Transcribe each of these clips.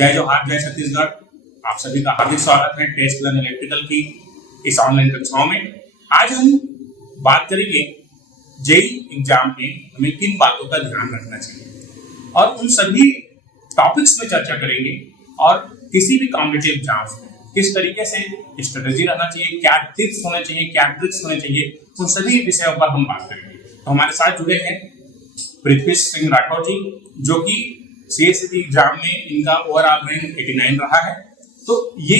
जय जोहार, जय छत्तीसगढ़। आप सभी का हार्दिक स्वागत है टेस्ट लर्न इलेक्ट्रिकल की इस ऑनलाइन कक्षाओं में। आज हम बात करेंगे जेई एग्जाम में हमें किन बातों का ध्यान रखना चाहिए और उन सभी टॉपिक्स में चर्चा करेंगे और किसी भी कॉम्पिटिटिव एग्जाम्स में किस तरीके से स्ट्रेटेजी रहना चाहिए, क्या टिप्स होने चाहिए, क्या ट्रिक्स होने चाहिए, उन सभी विषयों पर हम बात करेंगे। तो हमारे साथ जुड़े हैं पृथ्वी सिंह राठौर जी, जो कि सीएसईटी एग्जाम में इनका ओवरऑल रैंक 89 रहा है। तो ये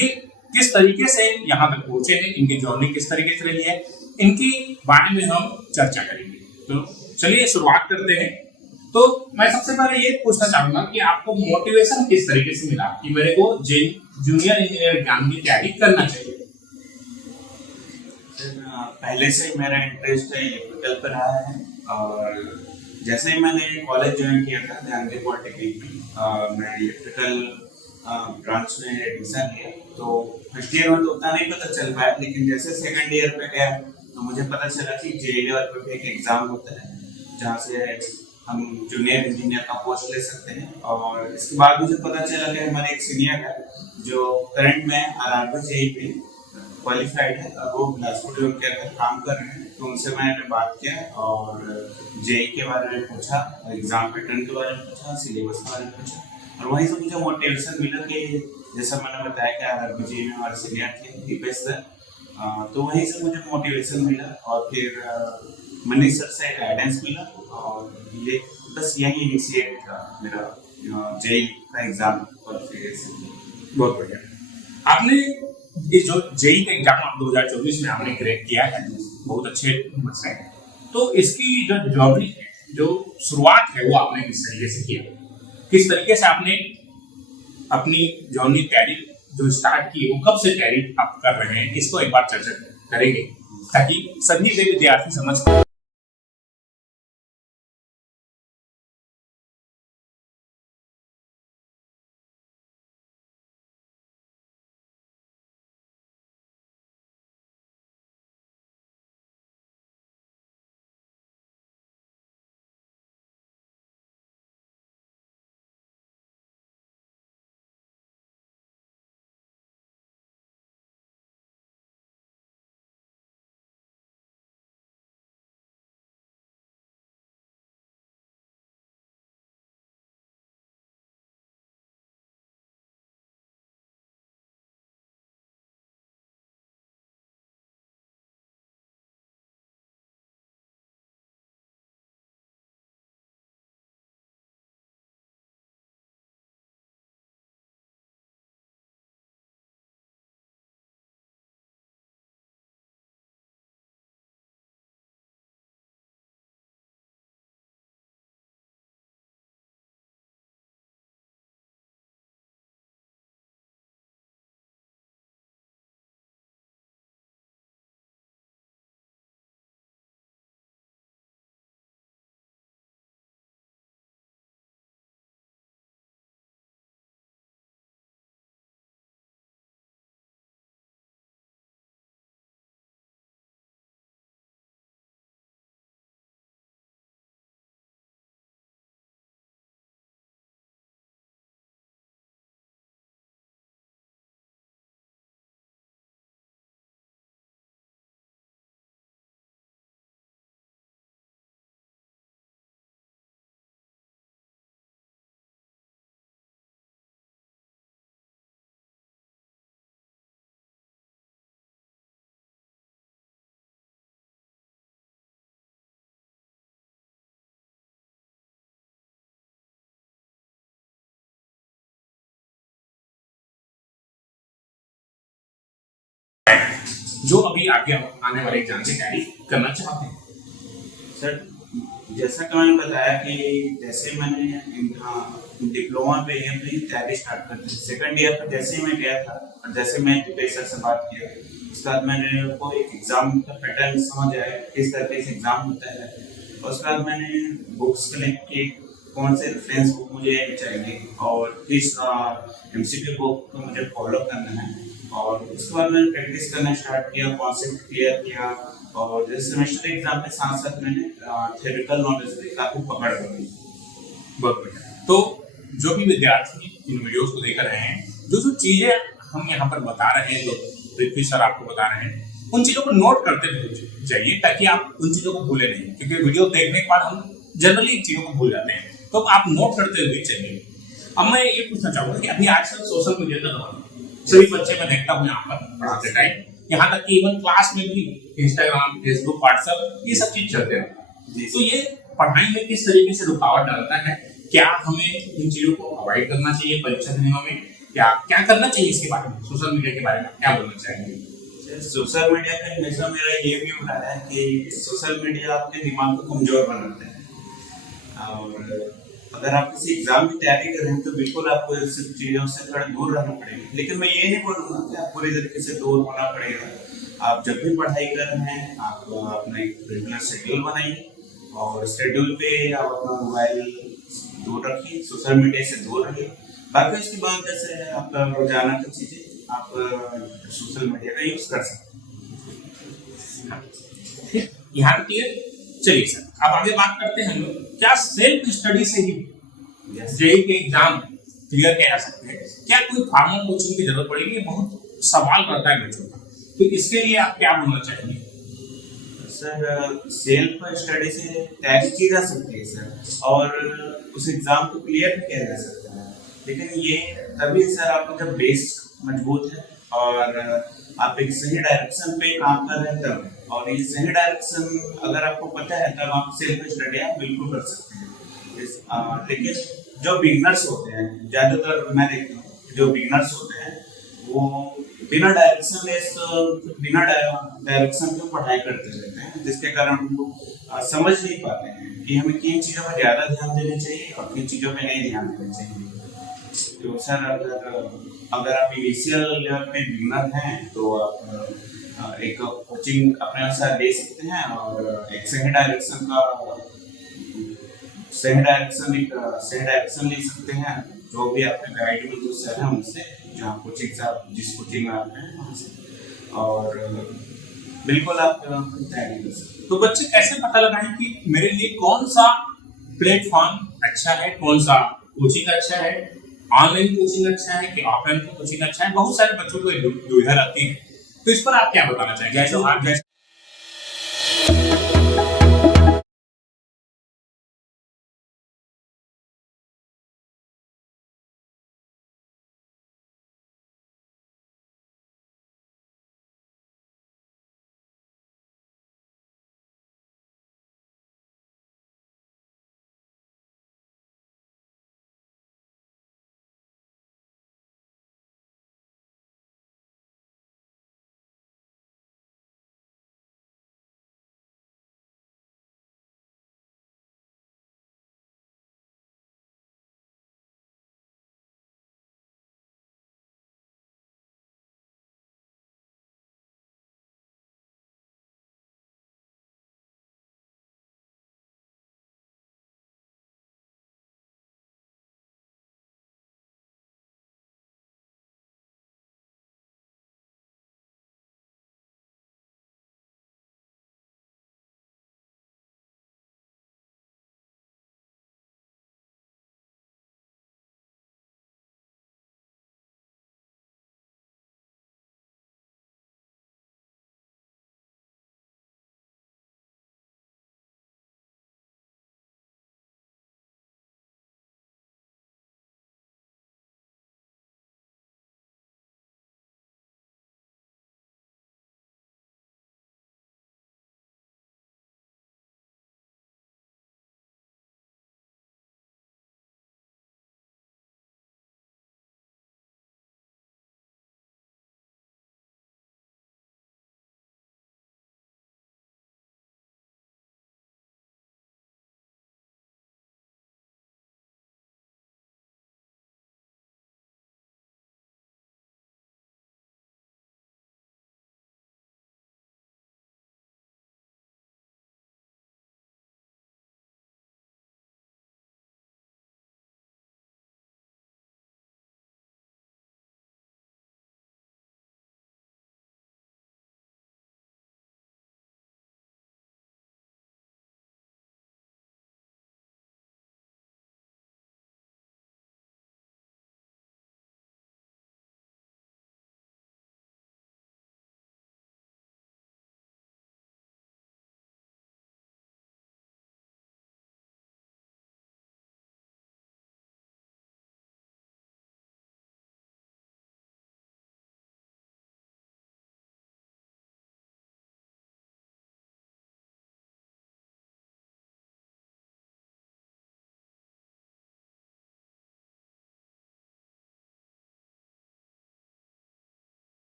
किस तरीके से यहाँ तक पहुंचे हैं, इनकी जर्नी किस तरीके से रही है, इनके बारे में हम चर्चा करेंगे। तो चलिए शुरुआत करते हैं। तो मैं सबसे पहले ये पूछना चाहूंगा कि आपको मोटिवेशन किस तरीके से मिला कि मेरे को जूनियर इंजीनियर एग्जाम की तैयारी करना चाहिए? पहले से मेरा इंटरेस्ट है इलेक्ट्रिकल पर रहा है और जैसे ही मैंने कॉलेज ज्वाइन किया था ध्यानगढ़ पॉलिटेक्निक में, मैं इलेक्ट्रिकल ब्रांच में एडमिशन लिया। तो फर्स्ट ईयर में तो उतना नहीं पता चल पाया, लेकिन जैसे सेकंड ईयर पे गया तो मुझे पता चला कि जेईई लेवल पर भी एक एग्ज़ाम होता है जहाँ से हम जूनियर इंजीनियर का पोस्ट ले सकते हैं। और इसके बाद मुझे पता चला कि हमारे एक सीनियर है जो करंट में आरआरबी जेईई पे क्वालिफाइड है और वो बिलासपुर के अंदर काम कर रहे हैं। तो उनसे मैंने बात किया और जेईई के बारे में पूछा, एग्जाम पैटर्न के बारे में पूछा, सिलेबस के बारे में पूछा और वहीं से मुझे मोटिवेशन मिला कि जैसा मैंने बताया कि आरआरबी जेईई में हमारे सीनियर थे दीपेश सर, तो वहीं से मुझे मोटिवेशन मिला और फिर मनीष सर से गाइडेंस मिला और ये बस यही इनिशिएट था मेरा जेईई का एग्जाम क्वालिफिकेशन। बहुत बढ़िया। आपने ये जो जेईई का एग्जाम आप 2024 में आपने क्रैक किया है बहुत अच्छे नंबर से, तो इसकी जो जर्नी है, जो शुरुआत है, वो आपने किस तरीके से किया, किस तरीके से आपने अपनी जर्नी तैयारी जो स्टार्ट की वो कब से तैयारी आप कर रहे हैं, इसको एक बार चर्चा करेंगे ताकि सभी विद्यार्थी समझ पाए। जो अभी आगे आने वाले एग्जाम की तैयारी करना चाहते हैं? सर, जैसा कि मैंने बताया कि जैसे मैंने डिप्लोमा पे ही अपनी तैयारी स्टार्ट कर दी, सेकंड ईयर पर जैसे ही मैं गया था और जैसे मैं दीपेश सर से बात किया उसके बाद मैंने को एक एग्जाम का पैटर्न समझ आया किस तरह से एग्जाम होता है। और उसके बाद मैंने बुक्स कलेक्ट की, कौन से रेफरेंस बुक मुझे चाहिए और किस एमसीक्यू बुक को मुझे फॉलो करना है। और उसके बाद मैंने प्रैक्टिस करना स्टार्ट किया, कॉन्सेप्ट क्लियर किया और जैसे सेमेस्टर एग्जाम के साथ साथ मैंने थ्योरेटिकल नॉलेज भी काफी पकड़ ली। बहुत बढ़िया। तो जो भी विद्यार्थी इन वीडियोस को देख रहे हैं, जो जो चीजें हम यहाँ पर बता रहे हैं, जो पृथ्वी सर आपको बता रहे हैं, उन चीजों को नोट करते जाइए ताकि आप उन चीजों को भूले नहीं, क्योंकि वीडियो देखने के बाद हम जनरली इन चीजों को भूल जाते हैं, तो आप नोट करते हुए चलिए। अब मैं ये पूछना चाहूंगा कि अभी आजकल सोशल मीडिया का दौर है, सभी बच्चे मैं देखता हूँ यहाँ पर पढ़ाते टाइम, यहाँ तक कि इवन क्लास में भी इंस्टाग्राम, फेसबुक, व्हाट्सएप ये सब चीज चलते रहता है। तो ये पढ़ाई में किस तरीके से रुकावट डालता है? क्या हमें इन चीजों को अवॉइड करना चाहिए परीक्षा के दिनों में? क्या क्या करना चाहिए इसके बारे में, सोशल मीडिया के बारे में क्या बोलना चाहेंगे? सोशल मीडिया पे हमेशा मेरा ये भी हो रहा है कि सोशल मीडिया आपके दिमाग को कमजोर बनाता है, और अगर आप किसी एग्जाम की तैयारी कर रहे हैं तो बिल्कुल आपको इस चीज़ों से थोड़ा दूर रहना पड़ेगा। लेकिन मैं ये नहीं बोलूँगा कि आप पूरी तरीके से दूर होना पड़ेगा। आप जब भी पढ़ाई कर रहे हैं आप अपना एक रेगुलर शेड्यूल बनाइए, और शेड्यूल पे आप अपना मोबाइल दूर रखिए, सोशल मीडिया से दूर रहिए। बाकी उसके बाद जैसे आप रोजाना की चीज़ें आप सोशल मीडिया का यूज़ कर सकते हैं। यहाँ तक क्लियर? चलिए सर, अब आगे बात करते हैं हम लोग, क्या सेल्फ स्टडी से ही जेईई के एग्जाम क्लियर किया जा सकते हैं? क्या कोई फॉर्मल कोचिंग की जरूरत पड़ेगी? ये बहुत सवाल रहता है बच्चों का, तो इसके लिए आप क्या बोलना चाहेंगे? सर सेल्फ स्टडी से तैयारी की जा सकती है सर, और उस एग्जाम को क्लियर भी किया जा सकता है, लेकिन ये तभी सर आपका जब बेस मजबूत है और आप एक सही डायरेक्शन पे काम कर रहे हैं तब, और ये सही डायरेक्शन अगर आपको पता है तब आप सेल्फ स्टडी आप बिल्कुल कर सकते हैं। लेकिन जो बिगनर्स होते हैं, ज़्यादातर मैं देखता हूँ जो बिगनर्स होते हैं वो बिना डायरेक्शन के पढ़ाई करते रहते हैं, जिसके कारण वो समझ नहीं पाते हैं कि हमें किन चीज़ों पर ज़्यादा ध्यान देना चाहिए और किन चीज़ों पर नहीं ध्यान देना चाहिए। तो सर अगर आप इनिशियल लेवल पे बिगनर हैं तो आप एक कोचिंग अपने अनुसार ले सकते हैं, और एक सही डायरेक्शन ले सकते हैं, जो भी आपके गाइड में जो सर हैं उनसे, जहाँ कोचिंग से आप जिस कोचिंग में आप हैं वहाँ से, और बिल्कुल आप तैयारी कर सकते हैं। तो बच्चे कैसे पता लगाएं कि मेरे लिए कौन सा प्लेटफॉर्म अच्छा है, कौन सा कोचिंग अच्छा है, ऑनलाइन कोचिंग अच्छा है कि ऑफलाइन कोचिंग अच्छा है? बहुत सारे बच्चों को दुविधा रहती है, तो इस पर आप क्या बताना चाहेंगे? जैसे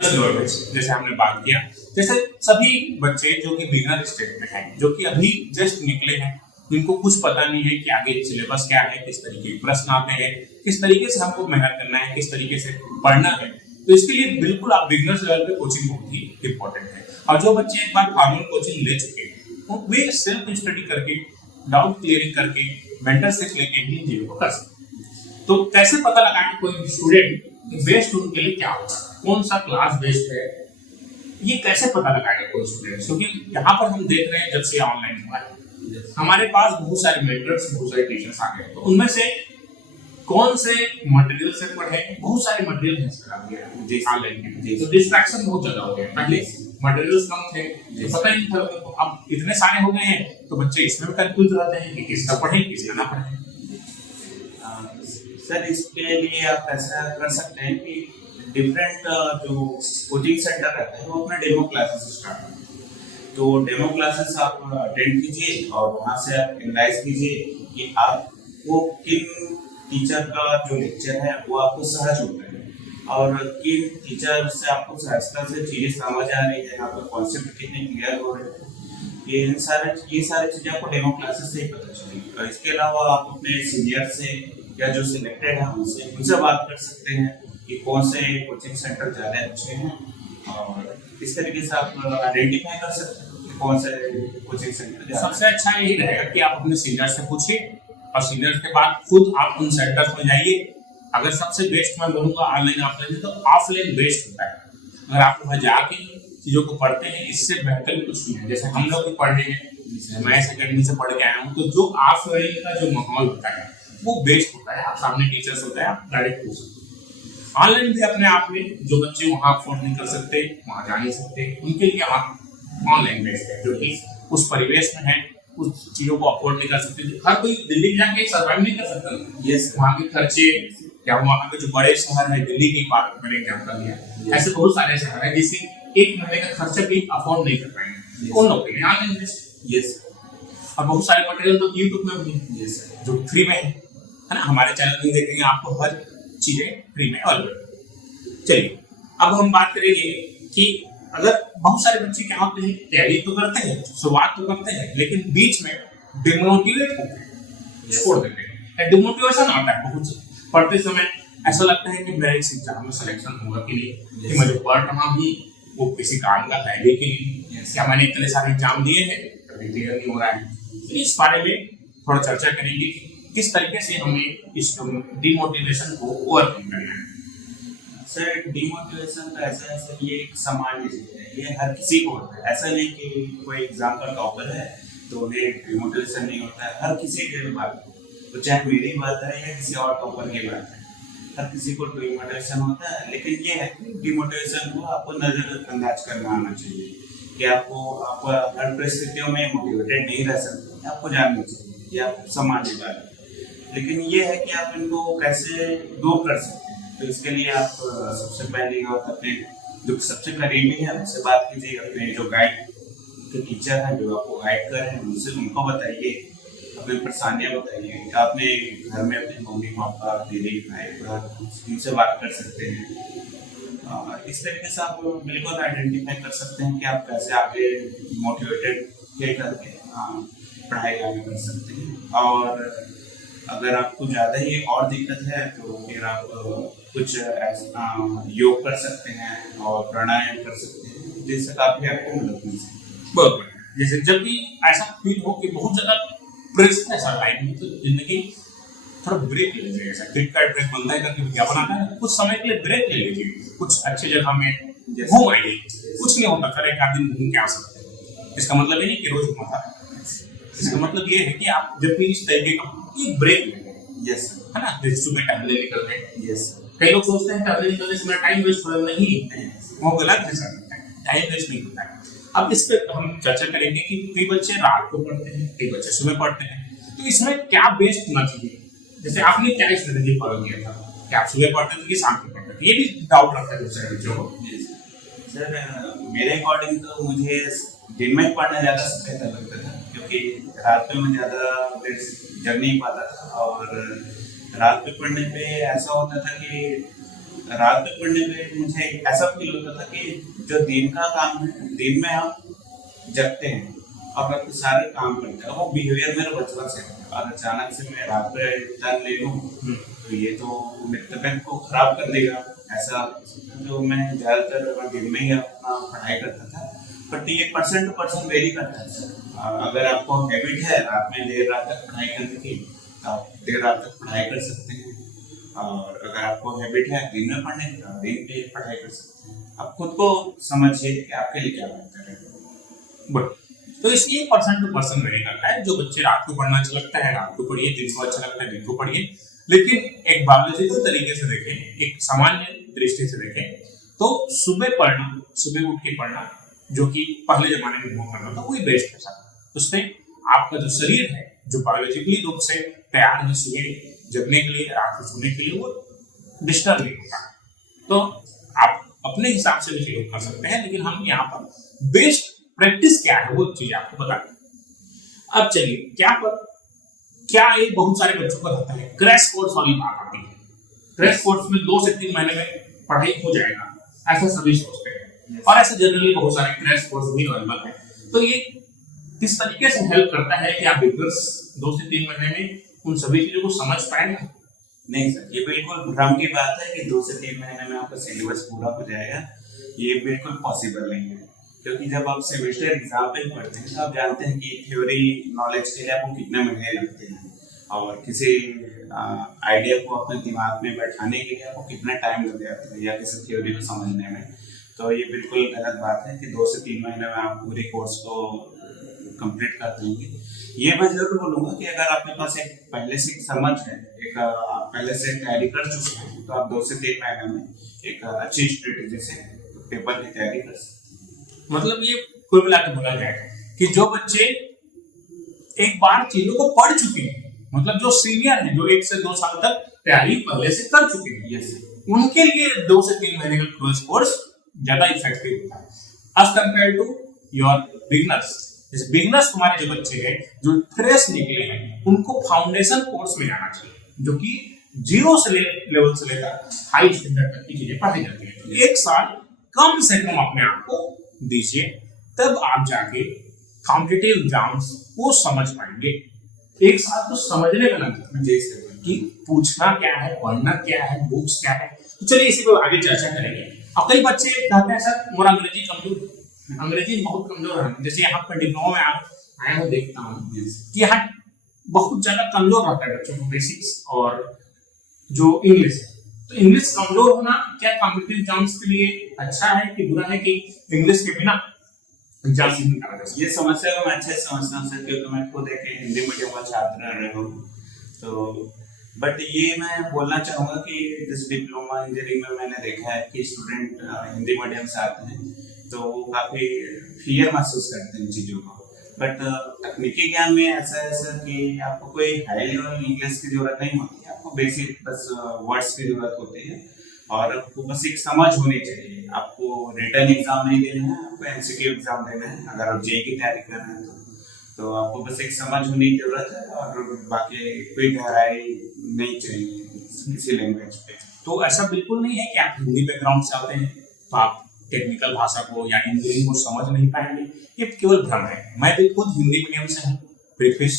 जैसे हमने बात किया, जैसे सभी बच्चे जो कि बिगिनर स्टेज में हैं, जो कि अभी जस्ट निकले हैं, जिनको कुछ पता नहीं है कि आगे सिलेबस क्या है, किस तरीके के प्रश्न आते हैं, किस तरीके से हमको मेहनत करना है, किस तरीके से पढ़ना है, तो इसके लिए बिल्कुल आप बिगिनर्स लेवल पे कोचिंग बहुत ही इंपॉर्टेंट है। और जो बच्चे एक बार फॉर्मल कोचिंग ले चुके हैं, तो वे सेल्फ स्टडी करके, डाउट क्लियरिंग करके, मेंटरशिप लेके ही चीजों को कर सकते हैं। तो कैसे पता लगाएं कोई स्टूडेंट बेस्ट उनके लिए क्या होगा, कौन सा क्लास बेस्ट है, ये कैसे पता लगाएगा कोई स्टूडेंट? क्योंकि यहाँ पर हम देख रहे हैं जब से ऑनलाइन हुआ है, हमारे पास बहुत सारे मेंटर्स, बहुत सारे टीचर्स आ गए, तो उनमें से कौन से मटेरियल से पढ़े, बहुत सारे मटेरियल है ऑनलाइन में, तो डिस्ट्रैक्शन बहुत ज्यादा हो गया। पहले मटेरियल्स कम थे, तो पता ही नहीं था, अब इतने सारे हो गए हैं, तो बच्चे इसमें भी कंफ्यूज रहते हैं कि किसका पढ़े किसका ना पढ़े। सर इसके लिए आप ऐसा कर सकते हैं कि डिफरेंट जो कोचिंग सेंटर रहते हैं वो अपना डेमो क्लासेस स्टार्ट करें। तो डेमो क्लासेस आप अटेंड कीजिए और वहाँ से आप एनालाइज कीजिए कि आपको किन टीचर का जो लेक्चर है वो आपको सहज होता है और किन टीचर से आपको सहजता से चीज़ें समझ आ रही है, आपका कॉन्सेप्ट कितने क्लियर हो रहे हैं। ये सारी चीज़ें आपको डेमो क्लासेस से ही पता चलेगी। और इसके अलावा आप अपने सीनियर से या जो सिलेक्टेड है उनसे बात कर सकते हैं कि कौन से कोचिंग सेंटर ज़्यादा अच्छे हैं, और इस तरीके से आप आइडेंटिफाई कर सकते हैं कि कौन से कोचिंग सेंटर। सबसे अच्छा यही रहेगा कि आप अपने सीनियर से पूछिए और सीनियर के बाद खुद आप उन सेंटर्स में जाइए। अगर सबसे बेस्ट मैं बोलूँगा ऑनलाइन ऑफलाइन, तो ऑफलाइन बेस्ट होता है। अगर आप वहाँ जाके चीज़ों को पढ़ते हैं, इससे बेहतर कुछ नहीं है। जैसे हम लोग भी पढ़े हैं, मैं अकेडमी से पढ़ के आया हूँ, तो जो ऑफलाइन का जो माहौल होता है वो बेस्ट होता है। आप सामने टीचर्स होता है, आप डायरेक्ट पूछ सकते हैं। ऑनलाइन भी अपने आप में जो बच्चे वहाँ अफोर्ड नहीं कर सकते, वहाँ जा नहीं सकते, उनके लिए आप ऑनलाइन बेस्ट है, जो कि उस परिवेश में है, उस चीजों को अफोर्ड नहीं कर सकते। हर कोई दिल्ली जाके सर्वाइव नहीं कर सकता। यस, वहाँ के खर्चे या वहाँ के जो बड़े शहर है, दिल्ली की बात मैंने एग्जाम्पल लिया, ऐसे बहुत सारे शहर है जिससे एक महीने का खर्चा भी अफोर्ड नहीं कर पाएंगे, उन लोगों के लिए ऑनलाइन बेस्ट। यस, और बहुत सारे मटेरियल तो यूट्यूब में भी यस जो फ्री में है ना। हमारे चैनल में देखेंगे आपको हर चीजें फ्री में अवेलेबल। चलिए अब हम बात करेंगे कि अगर बहुत सारे बच्चे क्या होते हैं, तैयारी तो करते हैं, शुरुआत तो करते हैं, लेकिन बीच में डिमोटिवेट होते हैं, छोड़ देते हैं। डिमोटिवेशन आता है बहुत, पढ़ते समय ऐसा लगता है कि मेरा इस एग्जाम में सिलेक्शन होगा कि नहीं, कि मैं जो पढ़ रहा हूँ वो किसी काम का है कि नहीं, क्या मैंने इतने सारे एग्जाम दिए हैं कभी क्लियर नहीं हो रहा है। इस बारे में थोड़ा चर्चा करेंगे कि किस तरीके से हमें इस डिमोटिवेशन को ओवरकम करना है। सर डिमोटिवेशन तो ऐसा है सर, ये एक सामान्य चीज है, ये हर किसी को होता है। ऐसा नहीं कि कोई एग्जाम का टॉपर है तो उन्हें डिमोटिवेशन नहीं होता है, हर किसी की बात है, तो चाहे मेरी बात है या किसी और टॉपर की बात है, हर किसी को डिमोटिवेशन होता है। लेकिन ये है कि डिमोटिवेशन को आपको नजरअंदाज करना आना चाहिए कि आपको हर परिस्थितियों में मोटिवेटेड नहीं रह सकते, आपको जानना चाहिए, ये आप सामान्य बात है। लेकिन ये है कि आप इनको कैसे दूर कर सकते हैं। तो इसके लिए आप सबसे पहले अपने जो सबसे करीबी है उनसे बात कीजिए, अपने जो गाइड के टीचर हैं जो आपको गाइड कर रहे हैं उनको बताइए, अपनी परेशानियाँ बताइए। आपने घर में अपने मम्मी पापा दीदी भाई उनसे बात कर सकते हैं। इस तरीके से आप बिल्कुल आइडेंटिफाई कर सकते हैं कि आप कैसे आगे मोटिवेटेड फील करके पढ़ाई आगे कर सकते हैं। और अगर आपको ज़्यादा ही और दिक्कत है तो फिर आप कुछ योग कर सकते हैं और प्राणायाम कर सकते हैं, जिससे काफ़ी आपको मदद मिल सकती है। बहुत बढ़िया। जैसे जब भी ऐसा फील हो कि बहुत ज़्यादा प्रेशर है सर लाइफ में, तो जिंदगी थोड़ा ब्रेक ले लीजिए। ऐसा क्रिकेट ब्रेक बनता है करके विज्ञापन आता है, कुछ समय के लिए ब्रेक ले लीजिए, कुछ अच्छी जगह में घूम आइए। कुछ नहीं होता सर, एक आध दिन घूम के आ सकते हैं। इसका मतलब ये नहीं कि रोज घूमा था, इसका मतलब ये है कि आप जब भी इस तरीके का एक ब्रेक लेंगे, यस है ना, जैसे सुबह टहलने निकल गए। यस, कई लोग सोचते हैं टहलने निकलने से मेरा टाइम वेस्ट हो रहा है, नहीं, वो गलत है सर, टाइम वेस्ट नहीं होता है। अब इस पे हम चर्चा करेंगे कि कई बच्चे रात को पढ़ते हैं, कई बच्चे सुबह पढ़ते हैं, तो इसमें क्या बेस्ट होना चाहिए। जैसे आपने क्या स्ट्रेटेजी फॉलो किया था कि आप सुबह पढ़ते थे कि शाम को पढ़ते थे, ये भी डाउट लगता है दूसरे बच्चों को। सर मेरे अकॉर्डिंग तो मुझे दिन में पढ़ना ज़्यादा बेहतर लगता था, क्योंकि रात में मैं ज़्यादा देर जग नहीं पाता था। और रात में पढ़ने पे ऐसा होता था कि रात में पढ़ने पे मुझे ऐसा फील होता था कि जो दिन का काम है, दिन में आप जगते हैं और अपने सारे काम करते हैं, वो बिहेवियर मेरा बचपन से है, और अचानक से मैं रात में टर्न ले लूँ तो ये तो मेरी तबीयत को खराब कर देगा। ऐसा जो मैं ज़्यादातर दिन में ही अपना पढ़ाई करता था, बट ये पर्सन टू पर्सन वेरी करता है सर। अगर आपको हैबिट है रात में देर रात तक पढ़ाई करने की, तो आप देर रात तक पढ़ाई कर सकते हैं, और अगर आपको हैबिट है दिन में पढ़ने की, तो आप दिन पे पढ़ाई कर सकते हैं। आप खुद को समझिए कि आपके लिए क्या बेहतर है। बट तो इसलिए पर्सन टू पर्सन वेरी करता है। जो बच्चे रात को पढ़ना अच्छा लगता है रात को पढ़िए, दिन को अच्छा लगता है दिन को पढ़िए। लेकिन एक बायोलॉजिकल तरीके से देखें, एक सामान्य दृष्टि से देखें, तो सुबह पढ़ना, सुबह उठ के पढ़ना, जो कि पहले जमाने में हुआ करना था, वही बेस्ट है सर। उससे आपका जो शरीर है, जो बायोलॉजिकली रूप से तैयार है सुबह जगने के लिए, रात को सोने के लिए, वो डिस्टर्ब नहीं होता। तो आप अपने हिसाब से भी चीजों कर सकते हैं, लेकिन हम यहाँ पर बेस्ट प्रैक्टिस क्या है वो चीज आपको बता दें। अब चलिए क्या ये बहुत सारे बच्चों को रहता है, क्रैश कोर्स वाली बात आती है। क्रैश कोर्स में 2 से 3 महीने में पढ़ाई हो जाएगा, ऐसा सभी सोचते हैं, और ऐसे जनरली बहुत सारे क्रैश कोर्स भी अवेलेबल है। तो ये किस तरीके से हेल्प करता है कि आप बिगनर्स 2 से 3 महीने में उन सभी चीजों को समझ पाएंगे? नहीं सर, ये बिल्कुल भ्रम की बात है कि 2 से 3 महीने में आपका सिलेबस पूरा हो जाएगा। ये बिल्कुल पॉसिबल नहीं है, क्योंकि जब आप सेमेस्टर एग्जाम पे पढ़ते हैं तो आप जानते हैं कि थ्योरी नॉलेज के लिए आपको कितने महीने लगते हैं, और किसी आइडिया को अपने दिमाग में बैठाने के लिए आपको कितना टाइम लग जाता है, या किसी थ्योरी को समझने में। तो ये बिल्कुल गलत बात है कि 2 से 3 महीने में आप पूरे कोर्स को कंप्लीट कर देंगे। ये मैं जरूर बोलूँगा कि अगर आपके पास एक पहले से समझ है, एक आप पहले से तैयारी कर चुके हैं, तो आप 2 से 3 महीने में एक अच्छी स्ट्रेटेजी से पेपर की तैयारी कर सकते हैं। मतलब ये कुल मिला के बोला जाए कि जो बच्चे एक बार चीजों को पढ़ चुके हैं, मतलब जो सीनियर हैं, जो 1 से 2 साल तक तैयारी पहले से कर चुके हैं, यस, उनके लिए 2 से 3 महीने का क्रैश कोर्स ज्यादा इफेक्टिव होता है as compare to your beginners. जैसे बिगनर्स तुम्हारे जो बच्चे हैं जो फ्रेश निकले हैं, उनको फाउंडेशन कोर्स में जाना चाहिए, जो कि 0 से लेवल से लेकर हाई स्टैंडर्ड तक की चीजें पढ़ाई जाती है। 1 साल कम से कम अपने आप को दीजिए, तब आप जाके कॉम्पिटिटिव एग्जाम्स को समझ पाएंगे। 1 साल तो समझने में लगता है कि पूछना क्या है, पढ़ना क्या है, बुक्स क्या है। तो चलिए इसी पर आगे चर्चा करेंगे। अब कई बच्चे कहते हैं सर मेरा अंग्रेजी कमजोर, अंग्रेजी बहुत कमजोर है। जैसे यहाँ पर डिप्लोमा में आया हूँ, देखता हूँ कि यहाँ बहुत ज्यादा कमजोर रहता है बच्चों को बेसिक्स और जो इंग्लिश है। तो इंग्लिश कमजोर होना क्या कॉम्पिटिटिव एग्जाम्स के लिए अच्छा है कि बुरा है, कि इंग्लिश के बिना एग्जाम नहीं निकाला जा सकता? ये समस्या को मैं अच्छे से समझता हूँ सर, क्योंकि मैं खुद एक हिंदी मीडियम का छात्र रहा हूँ। तो बट ये मैं बोलना चाहूँगा कि जिस डिप्लोमा इंजीनियरिंग में मैंने देखा है कि स्टूडेंट हिंदी मीडियम से आते हैं तो वो काफ़ी फियर महसूस करते हैं इन चीज़ों को। बट तकनीकी ज्ञान में ऐसा है सर कि आपको कोई हाई लेवल इंग्लिश की जरूरत नहीं होती है, आपको बेसिक बस वर्ड्स की जरूरत होती है, और आपको बस एक समझ होनी चाहिए। आपको रिटन एग्जाम नहीं देना है, आपको एमसीक्यू एग्जाम देना है। अगर आप जेईई की तैयारी कर रहे हैं तो आपको बस एक समझ होने की जरूरत है, और बाकी कोई गहराई नहीं चाहिए किसी लैंग्वेज पे। तो ऐसा बिल्कुल नहीं है कि आप हिंदी बैकग्राउंड से आते हैं तो आप टेक्निकल भाषा को या इंजीनियरिंग को समझ नहीं पाएंगे, ये केवल भ्रम है। मैं भी खुद हिंदी मीडियम से हूँ, प्रीफिस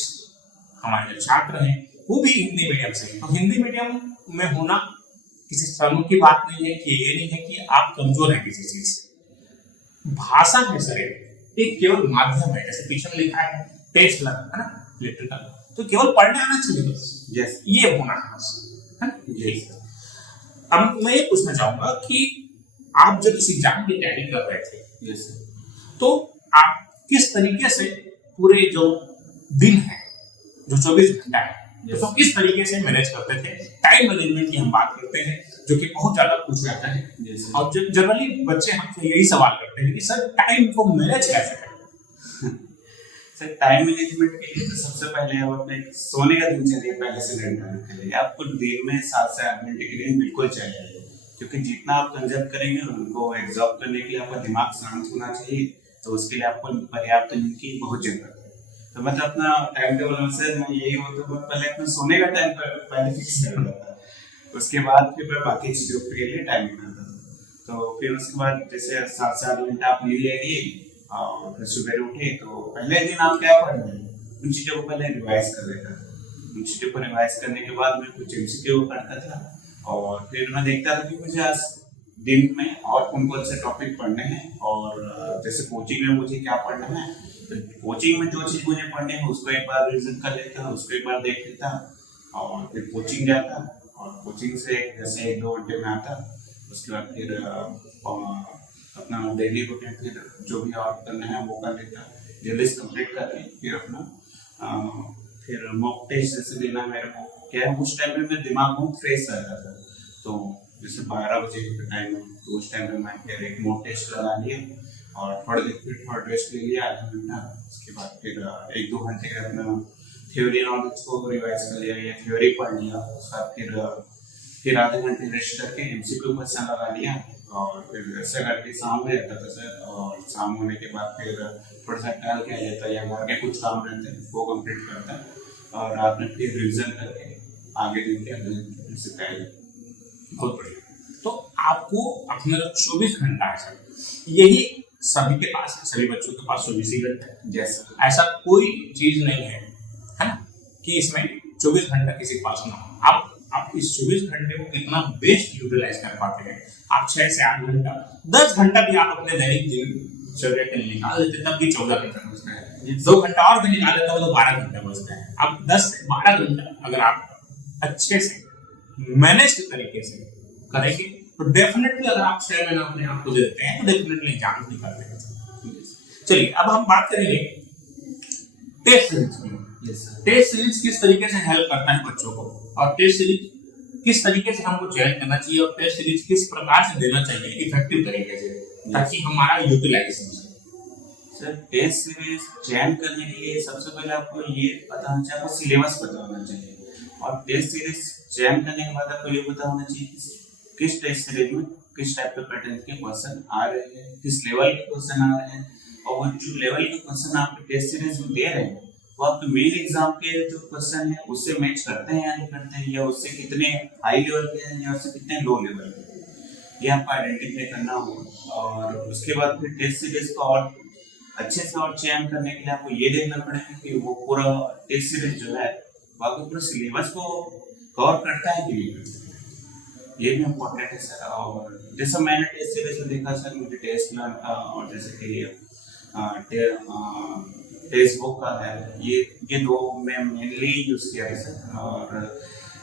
हमारे जो छात्र हैं वो भी हिंदी मीडियम से हैं। तो हिंदी मीडियम में होना किसी शर्म की बात नहीं है, कि ये नहीं है कि आप कमजोर हैं किसी चीज से। भाषा है सर एक केवल माध्यम है, जैसे पीछे में लिखा है टेस्ट लर्न है ना, इलेक्ट्रिकल, तो केवल पढ़ने आना चाहिए बस। यस, ये होना है ना। अब मैं ये पूछना चाहूंगा कि आप जब इस एग्जाम की तैयारी कर रहे थे, यस, तो आप किस तरीके से पूरे जो दिन है, जो 24 घंटा है, तो किस तरीके से मैनेज करते थे? टाइम मैनेजमेंट की हम बात करते हैं, जो कि बहुत ज्यादा पूछा जाता है, और जनरली बच्चे हमसे यही सवाल करते हैं कि सर टाइम को मैनेज कैसे करें? सर टाइम मैनेजमेंट के लिए तो सबसे पहले आप अपने सोने का दिनचर्या पहले से निर्धारित करेंगे। आपको दिन में 7 से 8 घंटे की नींद बिल्कुल चाहिए, क्योंकि जितना आप कंजर्व करेंगे उनको एब्जॉर्ब करने के लिए आपका दिमाग शांत होना चाहिए, तो उसके लिए आपको पर्याप्त नींद की बहुत जरूरत है। तो मतलब अपना टाइम टेबल में से मैं यही होता है, पहले अपने सोने का टाइम पहले फिक्स कर लेता, उसके बाद फिर मैं बाकी चीजों के लिए टाइम निकालता था। तो फिर उसके बाद जैसे 7-8 घंटा आप नींद ले लिए और फिर सुबह उठे, तो पहले दिन आप क्या पढ़ रहे हैं उन चीजों को पहले रिवाइज कर लेता था। उन चीजों को रिवाइज करने के बाद मैं कुछ एमसीक्यू पढ़ता था, और फिर मैं देखता था कि मुझे आज दिन में और कौन कौन से टॉपिक पढ़ने हैं, और जैसे कोचिंग में मुझे क्या पढ़ना है, तो कोचिंग में जो चीज मुझे पढ़नी है उसको एक बार रिविजन कर लेता, उसको एक बार देख लेता, और फिर कोचिंग जाता, और कोचिंग से जैसे 1-2 घंटे में आता। उसके बाद फिर अपना डेली रूटीन फिर जो भी और करना है वो कर लेता, जल्दी से कंप्लीट करके फिर अपना फिर मॉक टेस्ट जैसे देना मेरे को क्या है, उस टाइम में मेरा दिमाग बहुत फ्रेश रहता था। तो जैसे 12 बजे का टाइम है, तो उस टाइम में मैं फिर एक मॉक टेस्ट लगा लिया और थोड़ा रेस्ट ले लिया आधा घंटा। उसके बाद फिर 1-2 घंटे का अपना थ्योरी नॉलेज को रिवाइज कर लिया या थ्योरी पढ़ लिया। उसके बाद फिर आधे घंटे रेस्ट करके एमसीक्यू क्वेश्चन लगा लिया, और फिर ऐसा करके शाम हो जाता था सर। और शाम होने के बाद फिर थोड़ा सा टहल के आ जाता, या घर के कुछ काम रहते हैं वो कंप्लीट करता, और रात में फिर रिविजन करके आगे दिन के अगले दिन से तैयारी। बहुत बढ़िया। तो आपको अपना जो 24 घंटा है सर, यही सभी के पास है, सभी बच्चों के पास 24 ही घंटा है। जैसा ऐसा कोई चीज नहीं है ना कि इसमें 24 घंटा किसी के पास ना हो। आप इस 24 घंटे को कितना बेस्ट यूटिलाइज कर पाते हैं। आप 6 से 8 घंटा, 10 घंटा भी आप अपने दैनिक दिनचर्या के लिए निकाल लेते तब भी 14 घंटा बचता है। 2 घंटा और भी निकाल लेता तो 12 घंटा बचता है। अब 10 से 12 घंटा अगर आप अच्छे से मैनेज्ड तरीके से करेंगे तो डेफिनेटली अगर आप 6 महीना अपने आप को दे देते हैं तो डेफिनेटली एग्जाम निकाल देंगे। चलिए अब हम बात करेंगे टेस्ट सीरीज की। टेस्ट सीरीज किस तरीके से हेल्प करता है बच्चों को, और टेस्ट सीरीज किस तरीके से हमको चयन करना चाहिए, और टेस्ट सीरीज किस प्रकार से देना चाहिए इफेक्टिव तरीके से, ताकि हमारा यूटिलाइजेशन हो। सर टेस्ट सीरीज चयन करने के लिए सबसे पहले आपको ये पता होना चाहिए, आपको सिलेबस पता होना चाहिए। और टेस्ट सीरीज चयन करने के बाद आपको ये पता होना चाहिए किस टेस्ट सीरीज में किस टाइप के पैटर्न के क्वेश्चन आ रहे हैं, किस लेवल के क्वेश्चन आ रहे हैं, और वो जो लेवल के क्वेश्चन आप टेस्ट सीरीज में दे रहे हैं वो आपके मेन एग्जाम के जो क्वेश्चन है उससे मैच करते हैं या नहीं करते हैं, या उससे कितने हाई लेवल के हैं या उससे कितने लो लेवल के हैं, ये आपको आइडेंटिफाई करना होगा। और उसके बाद फिर टेस्ट सीरीज को और अच्छे से और चयन करने के लिए आपको ये देखना पड़ेगा कि वो पूरा टेस्ट सीरीज जो है वो आपको पूरे सिलेबस को कवर करता है कि नहीं करता है, ये भी इम्पोर्टेंट है सर। और जैसे मैंने टेस्ट सीरीज में देखा सर, मुझे टेस्ट लर्न का और जैसे कि टेक्स्ट बुक का है, ये दो मैं मेनली यूज किया है सर।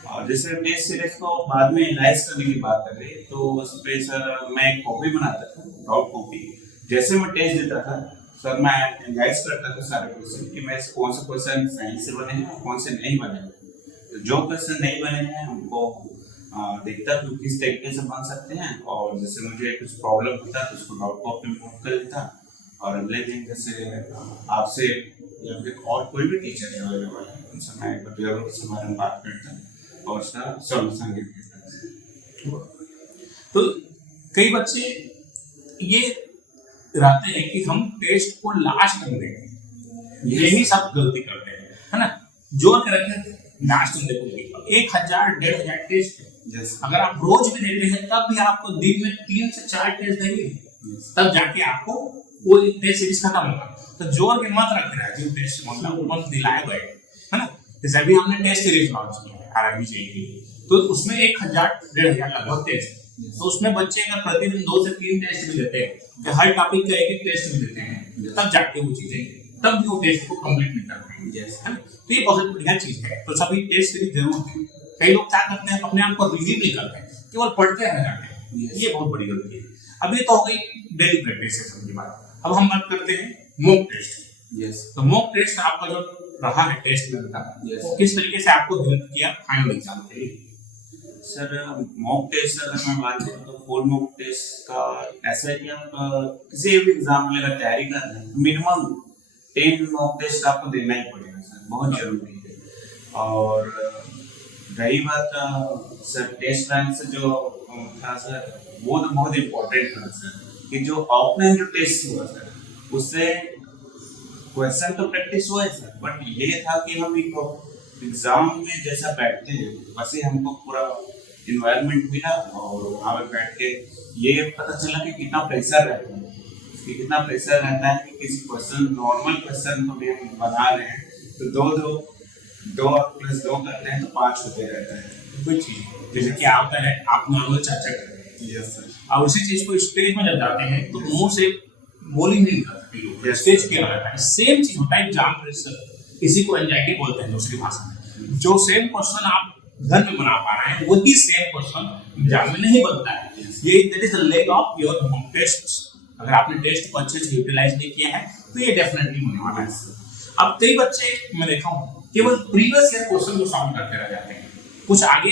और जैसे टेस्ट सीरीज को बाद में एनालाइज करने की बात कर रही तो उस पे सर मैं एक कॉपी बनाता था, डाउट कॉपी। जैसे मैं टेस्ट देता था सर मैं एनालाइज करता था सारे क्वेश्चन कि मैं कौन से क्वेश्चन सही से बने हैं और कौन से नहीं बने हैं। तो जो क्वेश्चन नहीं बने हैं हमको देखता कि किस तरीके से बन सकते हैं, और जैसे मुझे कुछ प्रॉब्लम होता तो उसको डाउट कॉपी में नोट कर लेता, और अगले दिन जैसे आपसे या फिर और कोई भी टीचर अवेलेबल है उनसे मैं एक बार उसके बारे में बात करता और उसका सॉल्यूशन देता। तो कई बच्चे ये रहते हैं कि हम टेस्ट को लास्ट में देंगे, यही सब गलती करते हैं, है ना। जोर के रखें लास्ट में देखो 1000-1500 टेस्ट है। अगर आप रोज भी देते हैं तब भी आपको दिन में 3 से 4 टेस्ट देंगे, तब जाके आपको वो टेस्ट सीरीज खत्म होगा। तो जोर के मत रख रहा है जो टेस्ट मतलब ऊपर दिलाए गए, है ना। जैसे अभी हमने टेस्ट सीरीज लॉन्च किया है आरआरबी जेईई के लिए, तो उसमें 1000-1500 लगभग टेस्ट, तो उसमें बच्चे अगर प्रतिदिन 2 से 3 टेस्ट भी देते हैं, तो हर टॉपिक का एक टेस्ट भी देते हैं, तब जाके वो चीजें तब भी वो टेस्ट को कंप्लीट नहीं कर पाएंगे, है ना। तो ये बहुत बढ़िया चीज है, तो सभी टेस्ट सीरीज जरूर दें। कई लोग क्या करते हैं अपने आप को रिव्यू नहीं करते हैं, केवल पढ़ते रह जाते हैं, ये बहुत बड़ी गलती है। अब ये तो हो गई डेली प्रैक्टिस से समझी बात। अब हम बात करते हैं मॉक टेस्ट। तो मॉक टेस्ट आपका जो रहा है टेस्ट का, वो किस तरीके से आपको हेल्प किया फाइनल एग्जाम के लिए? सर मॉक टेस्ट अगर मैं बात करूँ तो फुल मॉक टेस्ट का ऐसा है कि आप किसी भी एग्जाम में अगर तैयारी कर रहे हैं मिनिमम 10 मॉक टेस्ट आपको देना ही पड़ेगा सर, बहुत जरूरी है। और रही बात सर टेस्ट बैंक से जो था सर, वो तो बहुत इम्पोर्टेंट था सर, कि जो ऑफलाइन जो टेस्ट हुआ सर उससे क्वेश्चन तो प्रैक्टिस हुआ है सर, बट ये था कि हम एक एग्जाम में जैसा बैठते हैं वैसे हमको पूरा इन्वायरमेंट मिला और वहाँ पे बैठ के ये पता चला कि कितना प्रेशर रहता है, कि कितना प्रेशर रहता है कि किसी क्वेश्चन, नॉर्मल क्वेश्चन को भी हम बना रहे हैं तो दो और प्लस दो करते हैं तो 5 होते रहता है। कोई चीज जैसे क्या होता है, आप नॉर्मल चर्चा कर रहे हैं, यस सर। और उसी चीज को स्टेज में जब जाते हैं तो मुंह से बोल ही नहीं निकल सकते लोग, स्टेज क्या रहता है। सेम चीज होता है एग्जाम प्रेशर, इसी को एंजाइटी बोलते हैं दूसरी भाषा में। जो सेम क्वेश्चन आप घर में बना पा रहे हैं वही सेम क्वेश्चन एग्जाम में नहीं बनता है। ये that is the leg of your test. अगर आपने टेस्ट को अच्छे से यूटिलाइज नहीं किया है तो ये डेफिनेटली होने वाला है। अब कई बच्चे मैं देखा हूँ केवल प्रीवियस ईयर क्वेश्चन को सॉल्व करते रह जाते हैं, कुछ आगे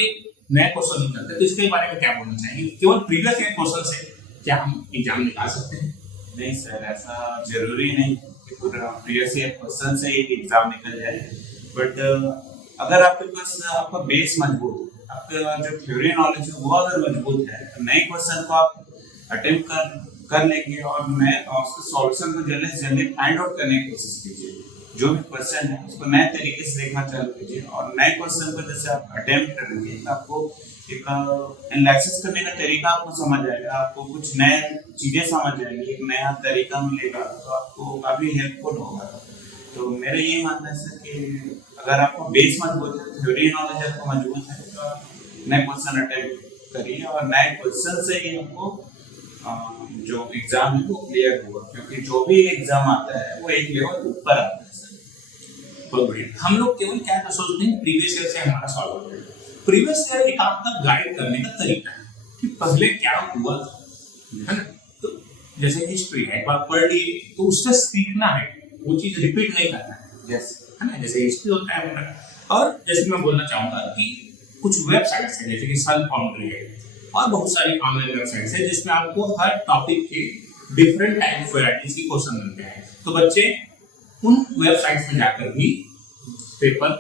नए क्वेश्चन नहीं करते। तो इसके बारे में क्या बोलना चाहिए? केवल प्रीवियस ईयर क्वेश्चन से क्या हम एग्जाम निकाल सकते हैं? नहीं सर, ऐसा जरूरी नहीं कि पूरा प्रीवियस ईयर क्वेश्चन से एक एग्जाम निकल जाए। बट अगर आपके पास आपका बेस मजबूत, आपका जो थ्योरी नॉलेज है वो अगर मजबूत है तो नए क्वेश्चन को आप अटेम्प्ट कर लेंगे और नए उसके सॉल्यूशन को जल्दी से जल्दी फाइंड आउट करने की कोशिश कीजिए। जो भी क्वेश्चन है उसको नए तरीके से देखना चालू कीजिए और नए क्वेश्चन को जैसे आप अटेम्प्ट करेंगे तो आपको एक एनालिसिस करने का तरीका आपको समझ आएगा, आपको कुछ नए चीजें समझ आएंगी, एक नया तरीका मिलेगा तो आपको काफी हेल्पफुल होगा। तो मेरा ये मानना है सर कि अगर आपको बेस मजबूत है, थ्योरी नॉलेज आपको मजबूत है तो आप नए क्वेश्चन अटेम्प्ट करिए और नए क्वेश्चन से ही आपको जो एग्जाम है वो क्लियर होगा, क्योंकि जो भी एग्जाम आता है वो एक लेवल ऊपर आता है। बहुत बढ़िया। हम लोग केवल क्या सोचते हैं प्रीवियस ईयर से हमारा सॉल्व हो जाएगा। प्रीवियस ईयर एक आपका गाइड करने का तरीका है कि पहले क्या हुआ था, है ना। तो जैसे हिस्ट्री है, एक बार पढ़ ली तो उससे सीखना है, वो चीज रिपीट नहीं करना है, यस, है ना। जैसे हिस्ट्री होता है हमारा। और जैसे मैं बोलना चाहूंगा कि कुछ वेबसाइट्स है जैसे कि सन फाउंड्री है और बहुत सारी ऑनलाइन वेबसाइट्स है जिसमें आपको हर टॉपिक के डिफरेंट टाइप ऑफ वैरायटीज के क्वेश्चन मिलते हैं। तो बच्चे उन वेबसाइट्स में जाकर भी पेपर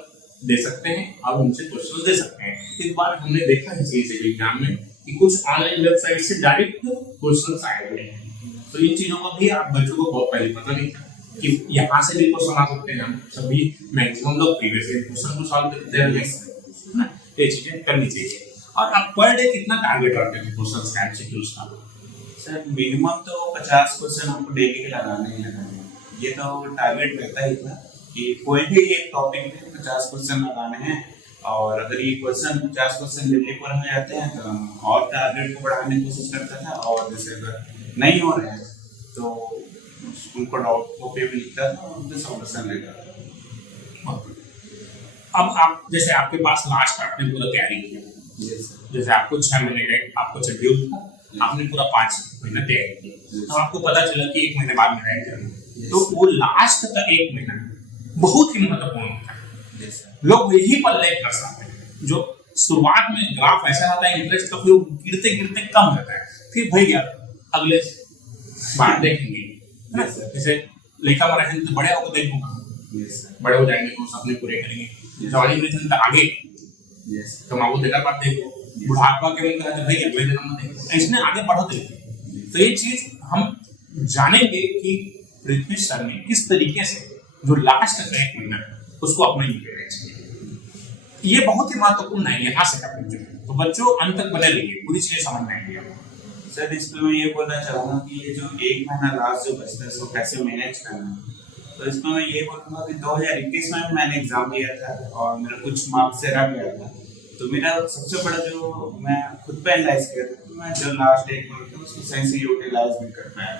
दे सकते हैं और उनसे क्वेश्चन दे सकते हैं। इस बार हमने देखा है सीएसई एग्जाम में कि कुछ ऑनलाइन वेबसाइट से डायरेक्ट क्वेश्चन आए हुए हैं। तो इन चीजों का भी आप बच्चों को बहुत पहले पता नहीं था कि यहाँ से भी क्वेश्चन आ सकते हैं। हम सभी मैक्सिमम लोग प्रीवियस ईयर क्वेश्चन को सॉल्व करते हैं ना, ये चीजें करनी चाहिए। और आप पर डे कितना टारगेट रखते हैं क्वेश्चन का, एमसीक्यूज का? सर मिनिमम तो 50 क्वेश्चन हमको डेली के लगाने ही लगाने, ये तो टारगेट रहता ही था कि कोई भी एक टॉपिक में 50 क्वेश्चन लगाने हैं। और अगर ये 50 क्वेश्चन जल्दी पूरा हो जाते हैं तो हम और टारगेट को बढ़ाने की कोशिश करता था। और जैसे अगर नहीं हो रहे हैं तो उनको डाउट को पे भी लिखता था और उनसे सॉल्यूशन लेता था। अब आप जैसे आपके पास लास्ट आपने पूरा तैयारी किया, जैसे आपको 6 महीने का आपको शेड्यूल था, आपने पूरा 5 महीना तैयारी की, तो आपको पता चला कि 1 महीने बाद मेरा एग्जाम है। तो वो लास्ट का 1 महीना बहुत ही महत्वपूर्ण होता है। लोग यही पर लैग कर सकते हैं। जो शुरुआत में ग्राफ ऐसा आता है इंटरेस्ट का, फिर गिरते गिरते कम रहता है, फिर भैया अगले बार देखेंगे। जैसे लेखा में रहेंगे तो बड़े होकर देखूंगा, बड़े हो जाएंगे तो सपने पूरे करेंगे। जवानी में रहेंगे तो आगे कमाओ देगा बात देखो, बुढ़ापा के मन कहते भाई अगले जन्म में देखो, ऐसे आगे बढ़ो देखिए। तो ये चीज हम जानेंगे कि पृथ्वी सर ने किस तरीके से जो लास्ट का 1 महीना उसको अपना यूज करना चाहिए। ये बहुत ही महत्वपूर्ण है यहाँ से का जो है। तो बच्चों अंत तक बने रहिए, पूरी चीजें समझ में आएंगी आपको। सर इसमें मैं ये बोलना चाहूँगा कि ये जो 1 महीना लास्ट जो बचता है उसको कैसे मैनेज करना। तो इसमें मैं ये बोलूँगा कि 2021 में मैंने एग्जाम दिया था और मेरा कुछ मार्क्स से रह गया था। तो मेरा सबसे बड़ा जो मैं खुद पे एनालाइज किया था, तो मैं जो लास्ट 1 मंथ था उसको सही से यूटिलाइज नहीं कर पाया